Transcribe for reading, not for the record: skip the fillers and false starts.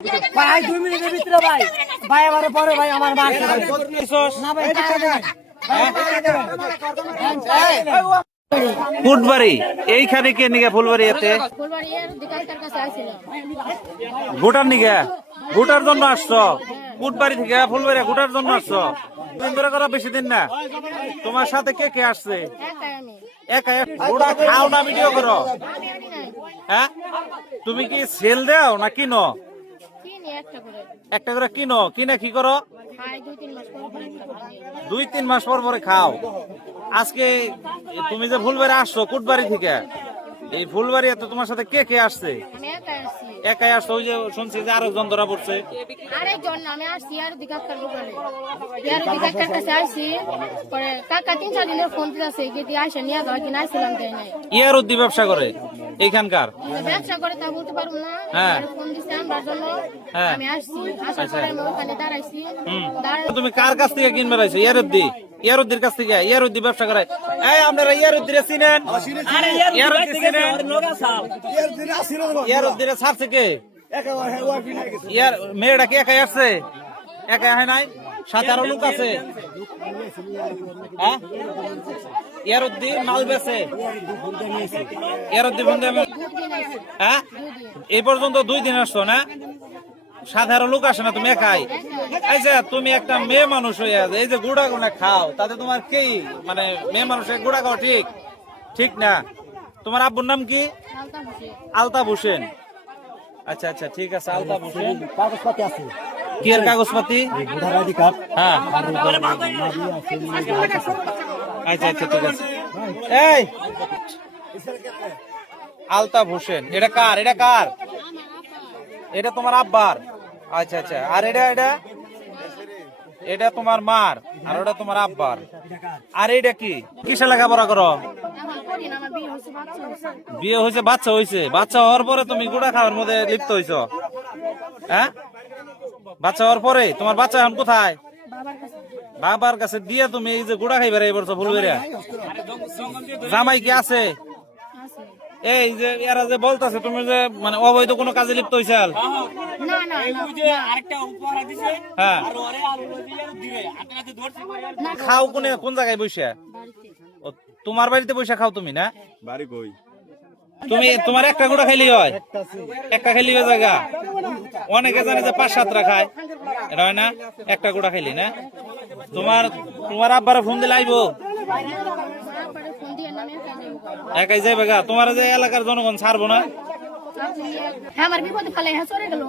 ভাই 2 মিনিটের ভিতরে ভাই ভাই আমারে পরে ভাই আমার মা না ভাই ফুটবাড়ি এইখানে কে নিগা ফুলবাড়ি এতে ভোটার নিগা ভোটার জন্য আসছো ফুটবাড়ি থেকে ফুলবাড়ি ভোটার জন্য আসছো দিন ধরে করা বেশি দিন না তোমার সাথে কে কে আসছে একা ভোটা খাও না ভিডিও করো হ্যাঁ তুমি কি সেল দাও না কিনো একটা করে কিনো কিনে কি করো 2-3 মাস পর পরে খাও আজকে তুমি যে ফুলবাড়ি আসছো কুটবাড়ি থেকে এই ফুলবাড়ি এত তোমার সাথে কে কে আসছে একাই আসছো ওই যে শুনছি যে আরেকজন ধরা পড়ছে আরেকজন আমি আসছি আর দিকাক্কার বলে আর দিকাক্কার কাছে আসছি পরে কাকা 3-4 দিনের ফোন দিতেছে কি আইসা নিয়ে যাও কিনা আইছিলাম তাই নাই ইয়ার উদ্দি ব্যবসা করে এইখানকার ব্যবসা করে তা বলতে পারবো না ফোন দিছে আমার জন্য আমি আসছি আসার পরে আমি ওখানে দাঁড়াইছি তুমি কার কাছ থেকে কিনবে রাইছো ইয়ারুদ্দির কাছ থেকে ইয়ারুদ্দি ব্যবসা করে এই আপনারা ইয়ারুদ্দিরে চিনেন আরে ইয়ারুদ্দি চিনেন ইয়ারুদ্দিরে ছাড়ছে কে ইয়ার মেয়েটা কি একাই আসছে একা হয় নাই সাথে আরো লোক আছে ইয়ারুদ্দি মাল বেছে ইয়ারুদ্দি বন্ধু হ্যাঁ এই পর্যন্ত 2 দিন আসছো না সাধারণ লোক আসে না তুমি একাই এই যে তুমি একটা মেয়ে মানুষ হয়ে আছে এই যে গুড়া গুনা খাও তাতে তোমার কি মানে মেয়ে মানুষের গুড়া খাও ঠিক ঠিক না তোমার আব্বুর নাম কি আলতাফ হোসেন আচ্ছা আচ্ছা ঠিক আছে আলতাফ হোসেন কাগজপাতি আছে কি এর কাগজপাতি ভোটার আইডি কার্ড হ্যাঁ আচ্ছা আচ্ছা ঠিক আছে এই আলতাফ হোসেন এটা কার এটা তোমার আব্বার আচ্ছা আচ্ছা আর এটা তোমার মার আর ওটা তোমার আব্বার আর এটা কি কিসে লেখাপড়া করো বিয়ে হয়েছে বাচ্চা হওয়ার পরে তুমি গুড়া খাওয়ার মধ্যে লিপ্ত হয়েছ হ্যাঁ বাচ্চা হওয়ার পরে তোমার বাচ্চা এখন কোথায় বাবার কাছে দিয়ে তুমি এই যে গুড়া খাইবে এই বছর ফুলবেরিয়া জামাই কি আছে এই যে এরা যে বলতেছে তুমি যে মানে অবৈধ কোনো কাজে লিপ্ত হয়েছে হ্যাঁ খাও কোন জায়গায় বসে তোমার বাড়িতে বসে খাও তুমি না বাড়ি কই তুমি তোমার একটা গুড়া খাইলি হয় একটা খাইলি হয়ে জায়গা অনেকে জানে যে 5-7টা খায় এটা হয় না একটা গুড়া খাইলি না তোমার আব্বারে ফোন দিলে আইবো একাই যাইবে গা তোমার যে এলাকার জনগণ ছাড়বো না আমার বিপদে ফেলে চলে গেল